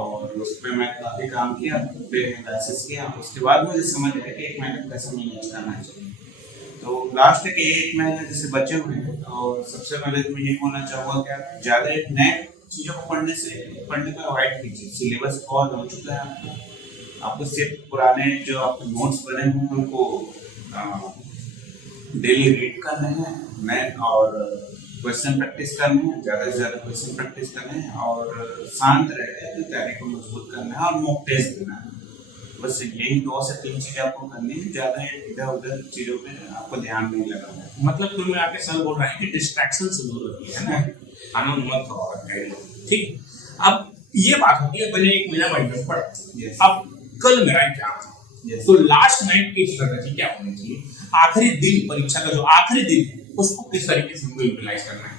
और उस पर मैं काफ़ी काम किया, खुद पे एनालिसिस किया। उसके बाद मुझे समझ आया कि 1 महीने कैसे मैनेज करना चाहिए। तो लास्ट के 1 महीने जैसे बचे हुए हैं और सबसे पहले तो मैं ये बोलना चाहूँगा कि आप ज़्यादा नए चीज़ों को पढ़ने को अवॉइड कीजिए। सिलेबस बहुत हो चुका है आपको सिर्फ पुराने जो आपके नोट्स बने हैं उनको डेली रीड करने हैं नए और क्वेश्चन प्रैक्टिस करने हैं, ज़्यादा से ज़्यादा क्वेश्चन प्रैक्टिस करने हैं और शांत रहकर अपनी तैयारी को मजबूत करना है और मॉक टेस्ट देना है। बस यही 2 से 3 चीज़ें आपको करनी है, ज़्यादा इधर उधर चीज़ों पे आपको ध्यान नहीं लगाना है। मतलब कुल मिला के सर बोल रहे हैं कि डिस्ट्रैक्शन से दूर रहिए, है ना, कानून मत हो। ठीक, अब ये बात होती है पहले 1 महीना बढ़ पड़ा, अब कल मेरा एग्जाम है, तो लास्ट नाइट की स्ट्रेटजी क्या होनी चाहिए? आखिरी दिन, परीक्षा का जो आखिरी दिन है उसको किस तरीके से हमको यूटिलाइज करना है?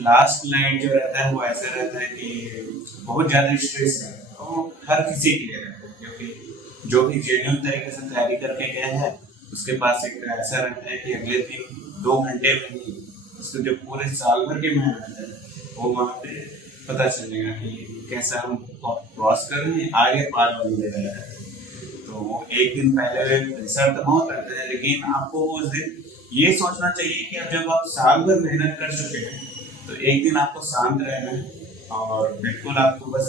लास्ट नाइट जो रहता है वो ऐसा रहता है कि बहुत ज़्यादा स्ट्रेस रहता है, वो हर किसी के लिए रहता है, क्योंकि जो भी जेन्युइन तरीके से तैयारी करके गया है उसके पास एक ऐसा रहता है कि अगले दिन 2 घंटे में ही उसके जो पूरे साल भर की मेहनत है वो वहाँ पे पता चलेगा कि कैसा हम क्रॉस कर रहे हैं, आगे पार वाली जगह है। तो वो एक दिन पहले रिसर्च तो बहुत करते हैं, लेकिन आपको उस दिन ये सोचना चाहिए कि अब जब आप साल भर मेहनत कर चुके हैं तो एक दिन आपको शांत रहना है और बिल्कुल आपको बस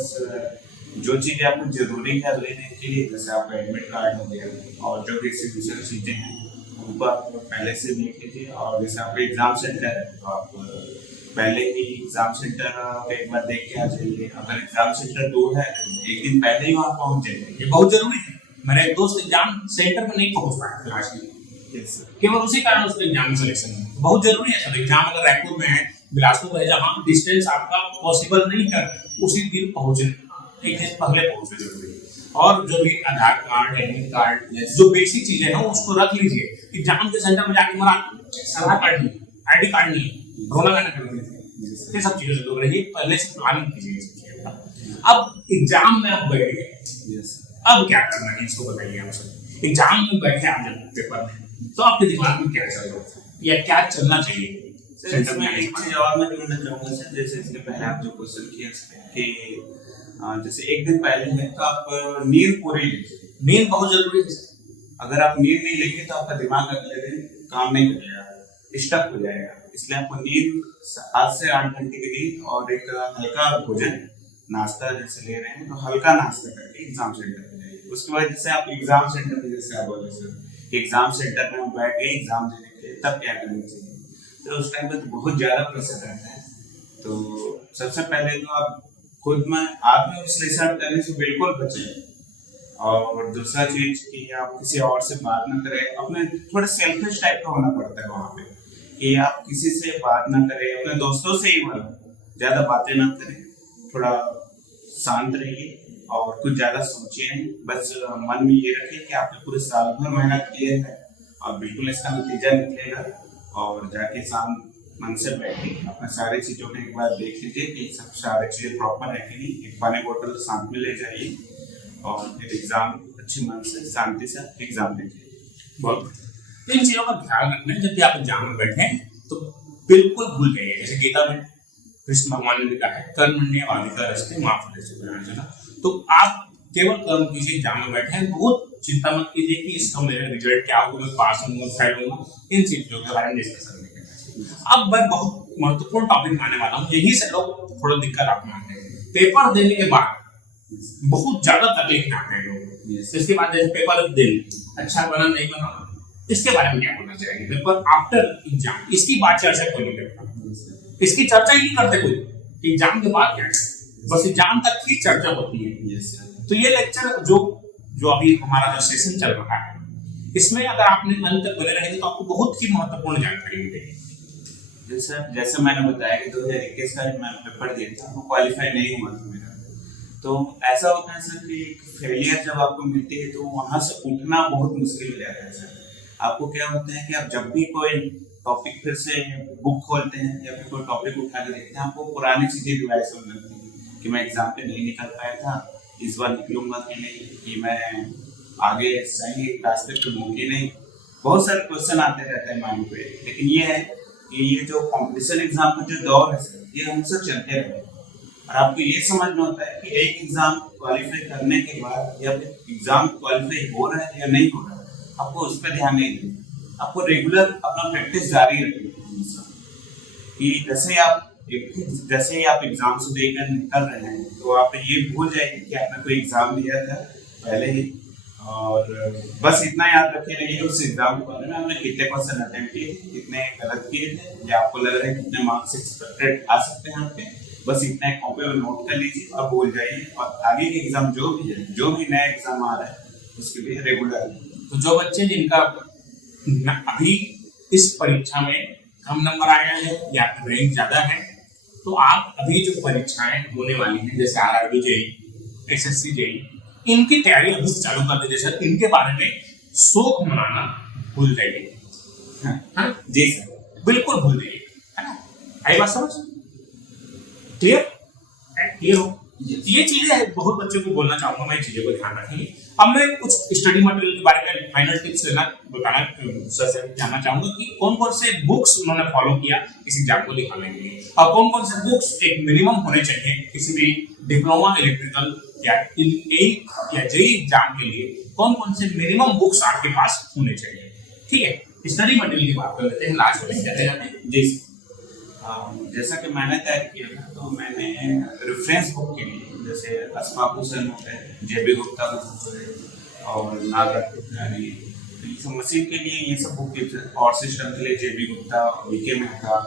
जो चीज़ें आपको जरूरी है अगले दिन के लिए, जैसे आपका एडमिट कार्ड हो गया और जो भी एग्जीक्यूशन चीज़ें हैं उनको आप पहले से देख लीजिए। और जैसे आपका एग्जाम सेंटर है तो आप पहले ही एग्जाम सेंटर पे एक बार देख के आ जाइए। अगर एग्जाम सेंटर दूर है तो एक दिन पहले ही वहाँ पहुँच जाइए, ये बहुत जरूरी है। मेरा एक दोस्त एग्जाम सेंटर पर नहीं पहुंच पाया क्लास में, केवल उसी कारण उसका एग्जाम सिलेक्शन है। बहुत जरूरी है सर, एग्जाम अगर रायपुर में है, बिलासपुर में है, जहाँ डिस्टेंस आपका पॉसिबल नहीं है, उसी दिन पहुंचने एक दिन पहले पहुंचना जरूरी है। और जो भी आधार कार्ड, एडमिट कार्ड, जो बेसिक चीजें हैं उसको रख लीजिए। एग्जाम के सेंटर में जाके हमारा आधार कार्ड नहीं, आईडी कार्ड नहीं, रोना गाना कर लीजिए, ये सब चीजें जरूर रहिए, पहले से प्लानिंग कीजिए। अब एग्जाम में आप बैठ गए, अब क्या करना है इसको बताइए आप सब। एग्जाम में बैठे आप जब पेपर में, तो आपके दिमाग में क्या चल रहा है या क्या चलना चाहिए? सर इसमें एक चीज और मैं जोड़ना चाहूंगा सर, जैसे इसके पहले आप जो क्वेश्चन किया कि जैसे एक दिन पहले है तो आप नींद पूरी लीजिए। नींद बहुत जरूरी है। अगर आप नींद नहीं लेंगे तो आपका दिमाग अगले दिन काम नहीं करेगा, स्टक हो जाएगा। इसलिए आपको नींद 7 से 8 घंटे की नींद और एक हल्का भोजन, नाश्ता जैसे ले रहे हैं तो हल्का नाश्ता करके एग्जाम सेंटर पे जाइए। उसके बाद जैसे आप एग्जाम सेंटर पे, जैसे आप बोले सर एग्जाम सेंटर में हम बैठ गए एग्जाम देने के लिए, तब क्या करना चाहिए? तो उस टाइम पे तो बहुत ज़्यादा प्रेशर रहता है। तो सबसे पहले तो आप खुद में आत्मविश्लेषण करने से बिल्कुल बचें। और दूसरा चीज कि आप किसी और से बात ना करें, अपने थोड़े सेल्फिश टाइप का होना पड़ता है वहाँ पे, कि आप किसी से बात ना करें, अपने दोस्तों से ही ज़्यादा बातें ना करें, थोड़ा शांत रहिए और कुछ ज़्यादा सोचिए नहीं। बस मन में ये रखिए कि आपने पूरे साल भर मेहनत की है और बिल्कुल इसका नतीजा निकलेगा। और जाके शाम मन से बैठे अपने सारी चीज़ों को एक बार देख लीजिए कि सब सारी चीज़ें प्रॉपर है कि नहीं। एक पानी बोतल साथ में ले जाइए और फिर एग्जाम अच्छी मन से शांति से एग्जाम दीजिए। बहुत इन चीज़ों का ध्यान रखना है। जब भी आप एग्जाम में बैठे तो बिल्कुल भूल जाइए, जैसे गीता में कृष्ण भगवान ने लिखा है कर्मण्येवाधिकार अस्ति मा फलेषु कदाचन। तो आप केवल कर्म कीजिए, एग्जाम में बैठे हैं, बहुत चिंता मत कीजिए कि इसका मेरा रिजल्ट क्या होगा, मैं पास होऊंगा फेल होऊंगा, इन चीजों के बारे में डिस्कशन नहीं करना चाहिए। अब मैं बहुत महत्वपूर्ण टॉपिक आने वाला हूँ, यही से लोग थोड़ा दिक्कत आप मानते हैं। पेपर देने के बाद बहुत ज्यादा तकलीफ में आते हैं लोग। इसके बाद जैसे पेपर दिन अच्छा बना नहीं बना, इसके बारे में क्या होना चाहिए? पेपर आफ्टर एग्जाम, इसकी बात चर्चा कोई नहीं करता, इसकी चर्चा ही नहीं करते कोई। एग्जाम के बाद क्या है, बस एग्जाम तक की चर्चा होती है। तो ये लेक्चर जो अभी हमारा जो सेशन चल रहा है, इसमें अगर आपने अंत तक बने रहेंगे तो आपको बहुत ही महत्वपूर्ण जानकारी मिलेगी। जैसे मैंने बताया कि 2021 का मैं पेपर दिया था, वो क्वालिफाई नहीं हुआ था मेरा। तो ऐसा होता है सर कि फेलियर जब आपको मिलती है तो वहां से उठना बहुत मुश्किल हो जाता है सर। आपको क्या होता है कि आप जब भी कोई टॉपिक फिर से बुक खोलते हैं या फिर कोई टॉपिक उठा के देखते हैं, आपको पुरानी चीजें रिवाइज होने लगती है कि मैं एग्जाम पे नहीं निकल पाया था, इस बार निकलूंगा कि नहीं, कि मैं आगे सही रास्ते पे हूँ कि नहीं। बहुत सारे क्वेश्चन आते रहते हैं माइंड पे। लेकिन ये है कि ये जो कॉम्पिटिशन एग्जाम का जो दौर है सर, ये हमेशा चलते रहते हैं। और आपको ये समझना होता है कि एक एग्जाम क्वालिफाई करने के बाद या फिर एग्जाम क्वालिफाई हो रहा है या नहीं हो रहा है, आपको उस पर ध्यान नहीं देना। आपको रेगुलर अपना प्रैक्टिस जारी रखनी है कि जैसे ही आप एग्जाम से देकर निकल रहे हैं तो आप ये भूल जाएंगे कि आपने कोई एग्जाम दिया था पहले ही। और बस इतना याद रखे रहिए उस एग्जाम के बारे में, आपने कितने क्वेश्चन अटेम्प्ट किए, कितने गलत किए थे, या आपको लग रहा है कितने मार्क्स एक्सपेक्टेड आ सकते हैं आपके। बस इतना एक कॉपी में नोट कर लीजिए और भूल जाइए। और आगे के एग्जाम जो भी है, जो भी नया एग्जाम आ रहा है उसके लिए रेगुलर। तो जो बच्चे जिनका अभी इस परीक्षा में कम नंबर आया है या रैंक ज्यादा है, तो आप अभी जो परीक्षाएं होने वाली हैं जैसे आरआरबी जेईई, एसएससी जेईई, इनकी तैयारी अभी से चालू कर दीजिए सर। इनके बारे में शोक मनाना भूल जाइए। हाँ, जी सर। बिल्कुल भूल जाइए, है ना? आई बात समझ? क्लियर? क्लियर हो? ये चीजें बहुत बच्चों को बोलना चाहूंगा मैं, चीजों को ध्यान रखेंगे। अब मैं कुछ स्टडी मटेरियल के बारे में फाइनल टिप्स बताना सर से जानना चाहूंगा कि कौन कौन से बुक्स उन्होंने फॉलो किया इस एग्जाम को निकालने के लिए, और कौन कौन से बुक्स एक मिनिमम होने चाहिए किसी भी डिप्लोमा इलेक्ट्रिकल या या जेई एग्जाम के लिए, कौन कौन से मिनिमम बुक्स आपके पास होने चाहिए। ठीक है, स्टडी मटेरियल की बात कर लेते हैं लास्ट में जाते जाते। जी जैसा कि मैंने तैयार किया था, तो मैंने रेफरेंस बुक के लिए जैसे अस्फाकू सर होते हैं, जेबी गुप्ता का बुक है और नागराज पुजारी, तो ये सब मशीन के लिए ये सब बुक, और सिस्टम के लिए जेबी गुप्ता, वीके मेहता।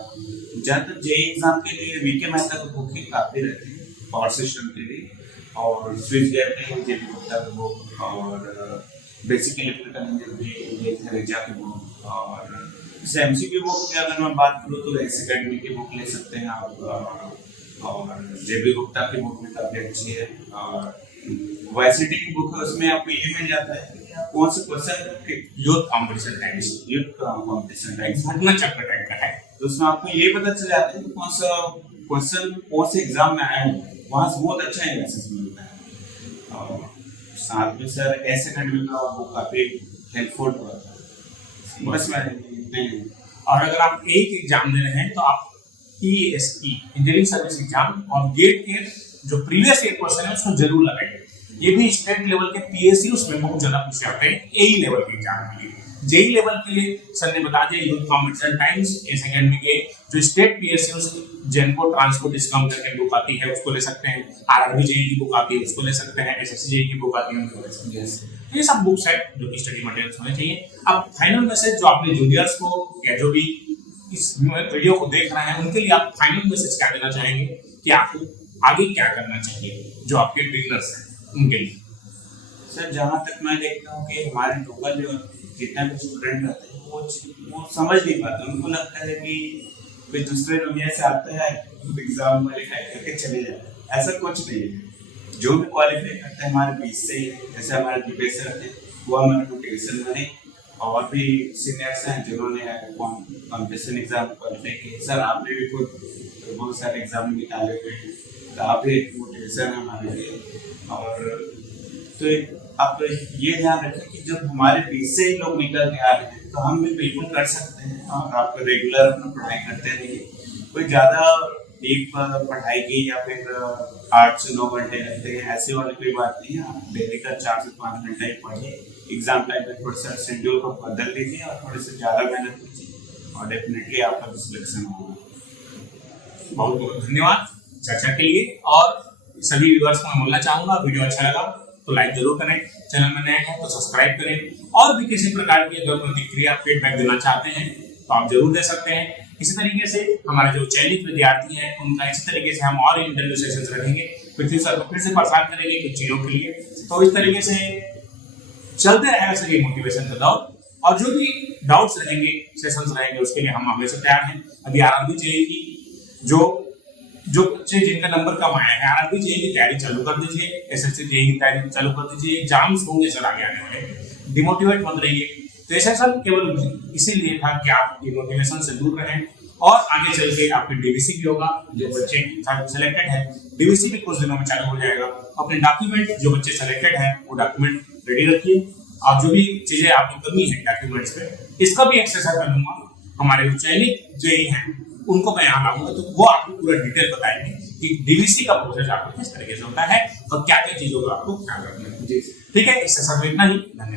ज़्यादातर जेई एग्जाम के लिए वीके मेहता की बुक ही काफ़ी रहती है पावर सिस्टम के लिए, और स्विच गेयर के लिए जेबी गुप्ता की बुक, और बेसिक इलेक्ट्रिकल इंजीनियरिंग रेजा की बुक, और जैसे एमसीक्यू बुक की अगर मैं बात करूँ तो एस अकेडमी की बुक ले सकते हैं आप, और जेबी गुप्ता की बुक भी काफ़ी अच्छी है, और वाईसीटी की बुक है, उसमें आपको ये मिल जाता है कि आप कौन से question youth competition times, youth competition times घटना चक्र टाइप का है, तो उसमें आपको ये पता चल जाता है कि कौन सा क्वेश्चन कौन से एग्जाम में आया है, वहाँ से बहुत अच्छा एनालिसिस मिलता है। और साथ में सर एस अकेडमी का बुक काफ़ी हेल्पफुल हुआ था। बस मैं और अगर आप एक एग्जाम दे रहे हैं तो आप ESE इंजीनियरिंग सर्विस एग्जाम और गेट के जो प्रीवियस ईयर क्वेश्चन है उसको जरूर लगाएंगे। ये भी स्टेट लेवल के PSUs में बहुत ज्यादा पूछे जाते हैं AE लेवल के एग्जाम के लिए। जेई लेवल के लिए सर ने बता दिया youth competition times, S academy के जो स्टेट PSUs जिनको ट्रांसपोर्ट डिस्काउंट करके बुक आती है उसको ले सकते हैं, RRB जेई की बुक आती है उसको ले सकते हैं, SSC जेई की बुक आती है उनको ले सकते हैं। ये सब बुक्स है जो कि स्टडी मटेरियल्स होने चाहिए। अब फाइनल मैसेज जो आपने जूनियर्स को या जो भी इस वीडियो को देख रहे हैं उनके लिए आप फाइनल मैसेज क्या देना चाहेंगे कि आपको आगे क्या करना चाहिए जो आपके बिगिनर्स हैं उनके लिए? सर जहाँ तक मैं देखता हूँ कि हमारे लोकल जो जितना भी स्टूडेंट रहते हैं वो समझ नहीं पाते, उनको लगता है कि कोई दूसरे दुनिया से आता है एग्जाम क्वालिफाई करके चले जाते हैं। ऐसा कुछ नहीं है, जो भी क्वालिफाई करते हैं हमारे बीच से ही है। जैसे हमारे डिबेट रहते हैं वो हमारे मोटिवेशन बने, और भी सीनियर्स हैं जिन्होंने कॉम्पिटिशन एग्जाम क्वालिफाई किए। सर आपने भी खुद बहुत सारे एग्जाम निकाले हुए हैं, तो आप भी एक मोटिवेशन है हमारे लिए। और तो आप ये ध्यान रखें कि जब हमारे बीच से ही लोग निकल के आ रहे हैं तो हम भी बिल्कुल कर सकते हैं, और आप रेगुलर अपना पढ़ाई करते रहिए। कोई ज़्यादा डीप पढ़ाई की या फिर 8 से 9 घंटे लगते हैं ऐसे वाली कोई बात नहीं है। आप डेली का 4 से 5 घंटा ही पढ़िए, एग्जाम टाइम में थोड़ा सा शेड्यूल को बदल लीजिए और थोड़े से ज़्यादा मेहनत कीजिए, और डेफिनेटली आपका सिलेक्शन होगा। बहुत बहुत धन्यवाद चर्चा के लिए, और सभी व्यूअर्स को मैं बोलना चाहूंगा वीडियो अच्छा लगा तो लाइक जरूर करें, चैनल में नए हैं तो सब्सक्राइब करें, और भी किसी प्रकार की अगर प्रतिक्रिया फीडबैक देना चाहते हैं तो आप जरूर दे सकते हैं। इसी तरीके से हमारे जो चयनित विद्यार्थी हैं उनका इसी तरीके से हम और इंटरव्यू सेशंस रखेंगे, पृथ्वी सर को फिर से परेशान करेंगे कुछ चीज़ों के लिए। तो इस तरीके से चलते रहेगा सर ये मोटिवेशन का दौर, और जो भी डाउट्स रहेंगे सेशंस रहेंगे उसके लिए हम हमेशा तैयार हैं। अभी RRB जेई की जो बच्चे जिनका नंबर कम आया है RRB जेई की तैयारी चालू कर दीजिए, SSC जेई की तैयारी चालू कर दीजिए। एग्जाम्स होंगे सर आगे आने वाले, डिमोटिवेट मत रहिए। तो ऐसा सर केवल इसीलिए था कि आप डिमोटिवेशन से दूर रहें, और आगे चल के आपके DVC भी होगा। जो बच्चे सेलेक्टेड है DVC भी कुछ दिनों में चालू हो जाएगा। अपने डॉक्यूमेंट जो बच्चे सेलेक्टेड हैं वो डॉक्यूमेंट रेडी रखिए, और जो भी चीजें आपकी करनी है डॉक्यूमेंट्स पे इसका भी एक्सरसाइज कर दूंगा। हमारे जो चयनित जेई हैं उनको मैं यहाँ लाऊंगा तो वो आपको पूरा डिटेल बताएंगे कि DVC का प्रोसेस आपको किस तरीके से होता है और क्या क्या चीजों का आपको ख्याल रखना है। ठीक है, इससे सब इतना ही, धन्यवाद।